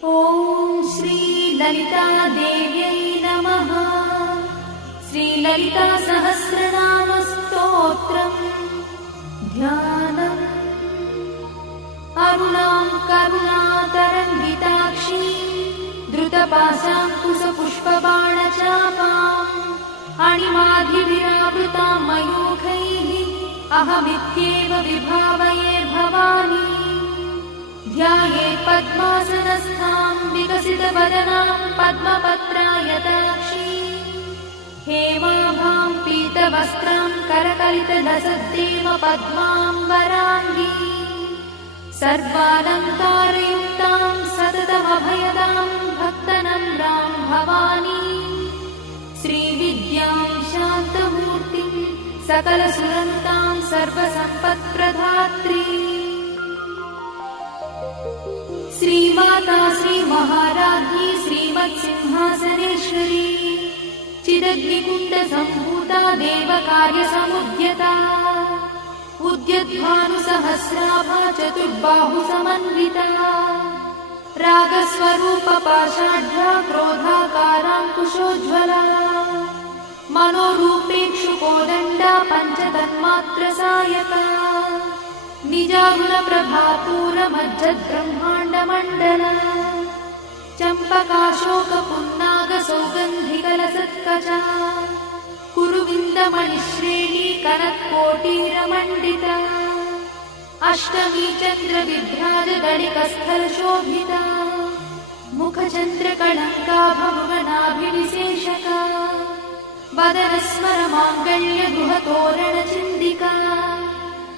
ॐ श्री ललिता देव्यै नमः। श्री ललिता सहस्रनाम स्तोत्रम् ध्यानम्। अरुणां करुणातरङ्गिताक्षीं द्रुतपाशाङ्कुशपुष्पबाणचापाम् अणिमाधिविरावृतां मयूखैः अहमित्येव विभावये भवानी। ध्यायेत् पद्मासनस्थां विकसितवदनां पद्मपत्रायताक्षीं हेमाभां पीतवस्त्रां करकलितलसद्देव पद्माम्बराङ्गी सर्वालङ्कारयुक्तां सततमभयदां भक्तनम्रां भवानी। श्रीविद्यां शान्तमूर्तिं सकलसुरन्तां सर्वसम्पत्प्रदात्री श्रीमाता श्रीमहाराज्ञी श्रीमत्सिंहासनेश्वरी चिदग्निकुण्डसम्भूता देवकार्यसमुद्यता उद्यद्भानुसहस्राभा चतुर्बाहुसमन्विता रागस्वरूपपाषाढ्या क्रोधाकाराङ्कुशोज्ज्वला मनोरूपेक्षुकोदण्डा पञ्चतन्मात्रसायका निजागुणप्रभापूरमज्जद्ब्रह्माण्डमण्डला चम्पकाशोकपुन्नागसौगन्धिकलसत्कचा कुरुविन्दमणिश्रेणी कनत्कोटीरमण्डिता अष्टमी चन्द्रविभ्राजदलिकस्थलशोभिता मुखचन्द्रकलङ्का भुवनाभिविशेषका वदनस्मरमाङ्गल्यगृहतोरणचिन्दिका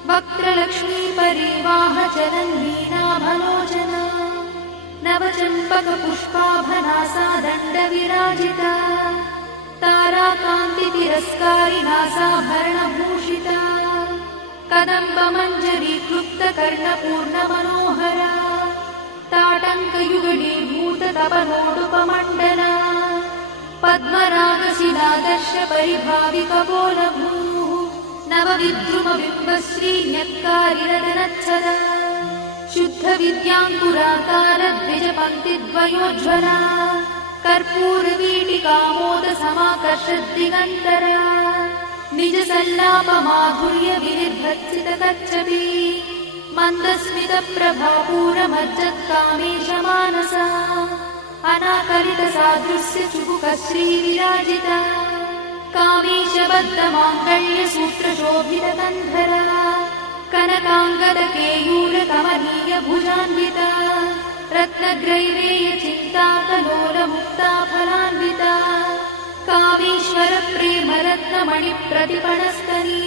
वक्त्रलक्ष्मीपरिवाहचरन्वीनाभलोचना नवचम्पकपुष्पाभनासा दण्डविराजिता ताराकान्तितिरस्कारिनासाभरणभूषिता कदम्बमञ्जरीक्लुप्तकर्णपूर्णमनोहरा ताटङ्कयुगलीभूततपनोडुपमण्डला पद्मरागशिलादर्शपरिभाविकपोलभूः नवविद्रुमबिम्बश्रीन्यक्कारिरदनच्छदा शुद्धविद्याङ्कुराकारद्विजपङ्क्तिद्वयोज्ज्वला कर्पूरवीटिकामोदसमाकर्षद्दिगन्तरा निजसल्लापमाधुर्यविनिर्भर्त्सितकच्छपी मन्दस्मितप्रभापूरमज्जत्कामेशमानसा अनाकलितसादृश्यचुबुकश्रीविराजिता कामेशबद्धमाङ्गल्यसूत्रशोभितकन्धरा कनकाङ्गदकेयूरकमनीयभुजान्विता रत्नग्रैवेयचिन्ताकलोलमुक्ताफलान्विता कामेश्वरप्रेमरत्नमणिप्रतिपणस्तनी